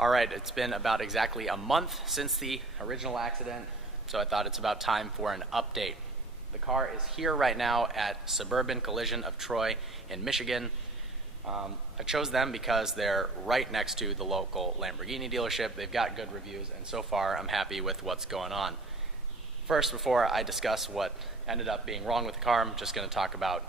All right, it's been about exactly a month since the original accident, so I thought it's about time for an update. The car is here right now at Suburban Collision of Troy in Michigan. I chose them because they're right next to the local Lamborghini dealership. They've got good reviews, and so far I'm happy with what's going on. First, before I discuss what ended up being wrong with the car, I'm just going to talk about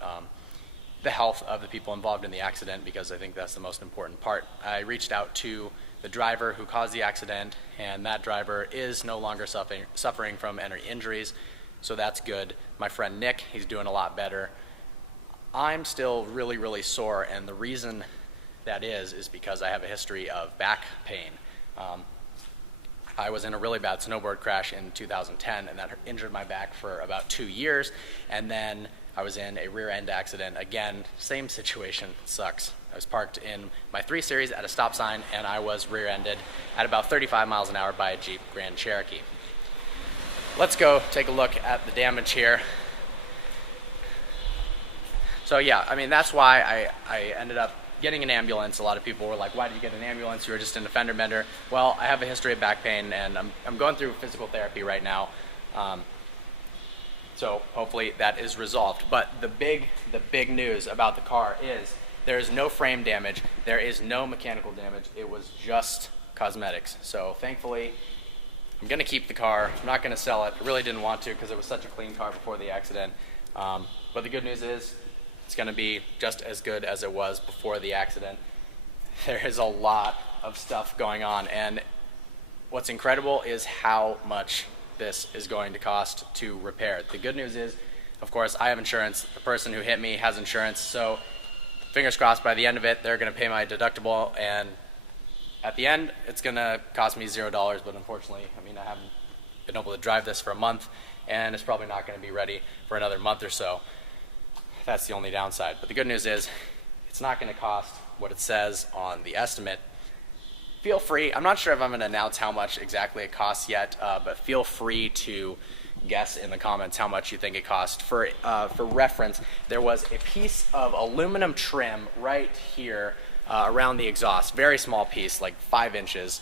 the health of the people involved in the accident, because I think that's the most important part. I reached out to the driver who caused the accident, and that driver is no longer suffering from any injuries, so that's good. My friend Nick, he's doing a lot better. I'm still really sore, and the reason that is because I have a history of back pain. I was in a really bad snowboard crash in 2010, and that injured my back for about 2 years, and then I was in a rear end accident. Again, same situation, sucks. I was parked in my 3 Series at a stop sign, and I was rear-ended at about 35 miles an hour by a Jeep Grand Cherokee. Let's go take a look at the damage here. So yeah, I mean, that's why I ended up getting an ambulance. A lot of people were like, why did you get an ambulance? You were just in a fender bender. Well, I have a history of back pain, and I'm going through physical therapy right now. So hopefully that is resolved. But the big news about the car is there is no frame damage. There is no mechanical damage. It was just cosmetics. So thankfully, I'm going to keep the car. I'm not going to sell it. I really didn't want to because it was such a clean car before the accident. But the good news is it's going to be just as good as it was before the accident. There is a lot of stuff going on, and what's incredible is how much this is going to cost to repair. The good news is, of course, I have insurance. The person who hit me has insurance, so fingers crossed by the end of it, they're going to pay my deductible, and at the end, it's going to cost me $0, but unfortunately, I mean, I haven't been able to drive this for a month, and it's probably not going to be ready for another month or so. That's the only downside. But the good news is, it's not going to cost what it says on the estimate. Feel free, I'm not sure if I'm going to announce how much exactly it costs yet, but feel free to guess in the comments how much you think it cost. For reference, there was a piece of aluminum trim right here around the exhaust, very small piece, like 5 inches.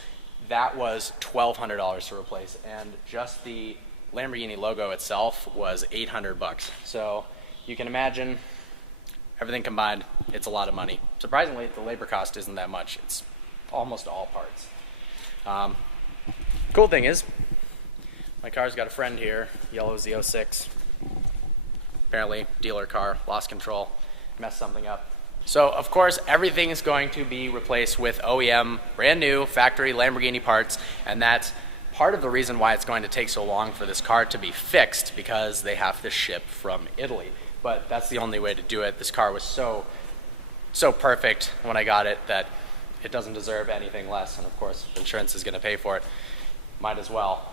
That was $1,200 to replace, and just the Lamborghini logo itself was $800. So you can imagine, everything combined, it's a lot of money. Surprisingly, the labor cost isn't that much. It's almost all parts. Cool thing is, my car's got a friend here, yellow Z06. Apparently, dealer car, lost control, messed something up. So, of course, everything is going to be replaced with OEM, brand new, factory Lamborghini parts, and that's part of the reason why it's going to take so long for this car to be fixed, because they have to ship from Italy. But that's the only way to do it. This car was so perfect when I got it that it doesn't deserve anything less, and of course, if insurance is going to pay for it, might as well.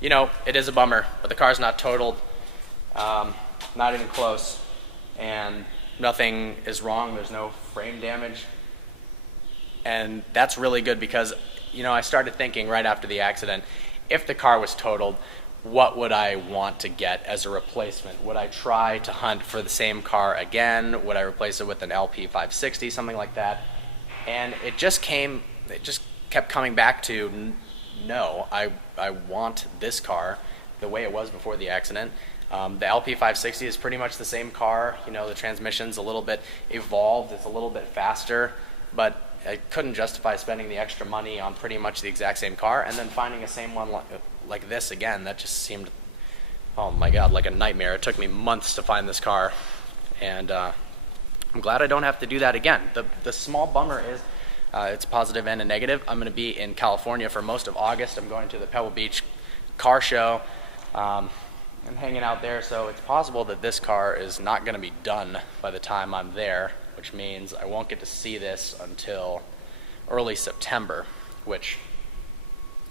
You know, it is a bummer, but the car's not totaled, not even close, and nothing is wrong. There's no frame damage, and that's really good because, you know, I started thinking right after the accident, if the car was totaled, what would I want to get as a replacement? Would I try to hunt for the same car again? Would I replace it with an LP 560, something like that? And it just kept coming back to, no, I want this car the way it was before the accident. The LP 560 is pretty much the same car. You know, the transmission's a little bit evolved, it's a little bit faster, but I couldn't justify spending the extra money on pretty much the exact same car and then finding a same one like this again. That just seemed, oh my God, like a nightmare. It took me months to find this car, and I'm glad I don't have to do that again. The small bummer is it's positive and a negative. I'm going to be in California for most of August. I'm going to the Pebble Beach car show. I'm hanging out there, so it's possible that this car is not going to be done by the time I'm there, which means I won't get to see this until early September, which,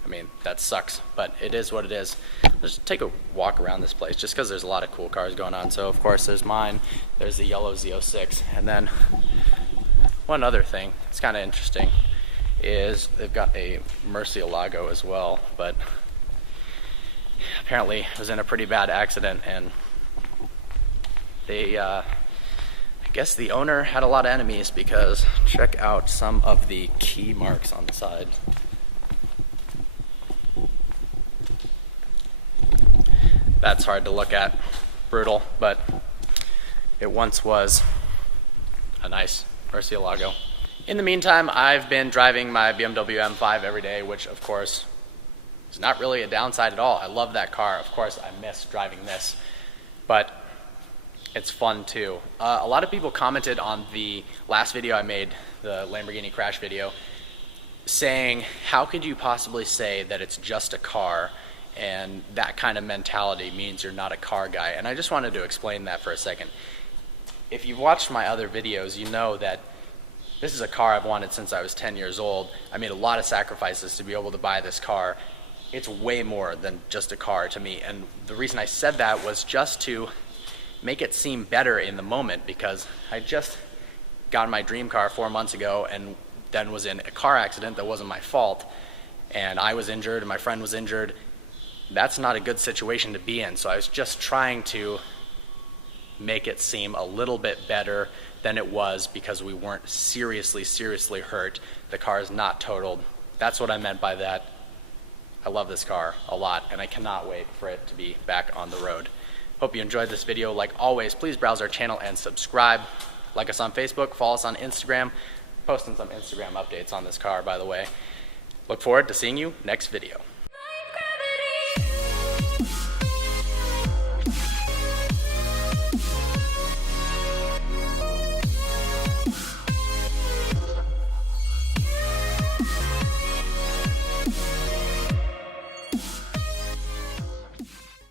I mean, that sucks, but it is what it is. Let's take a walk around this place just because there's a lot of cool cars going on. So, of course, there's mine, there's the yellow Z06, and then one other thing that's kind of interesting is they've got a Murcielago as well, but apparently it was in a pretty bad accident, and they, I guess the owner had a lot of enemies because check out some of the key marks on the side. That's hard to look at, brutal, but it once was a nice Murcielago. In the meantime, I've been driving my BMW M5 every day, which of course is not really a downside at all. I love that car. Of course, I miss driving this, but it's fun too. A lot of people commented on the last video I made, the Lamborghini crash video, saying, how could you possibly say that it's just a car and that kind of mentality means you're not a car guy? And I just wanted to explain that for a second. If you've watched my other videos, you know that this is a car I've wanted since I was 10 years old. I made a lot of sacrifices to be able to buy this car. It's way more than just a car to me, and the reason I said that was just to make it seem better in the moment, because I just got my dream car 4 months ago and then was in a car accident that wasn't my fault, and I was injured and my friend was injured. That's not a good situation to be in, so I was just trying to make it seem a little bit better than it was, because we weren't seriously hurt. The car is not totaled. That's what I meant by that. I love this car a lot, and I cannot wait for it to be back on the road. Hope you enjoyed this video. Like always, please browse our channel and subscribe. Like us on Facebook, follow us on Instagram. Posting some Instagram updates on this car, by the way. Look forward to seeing you next video.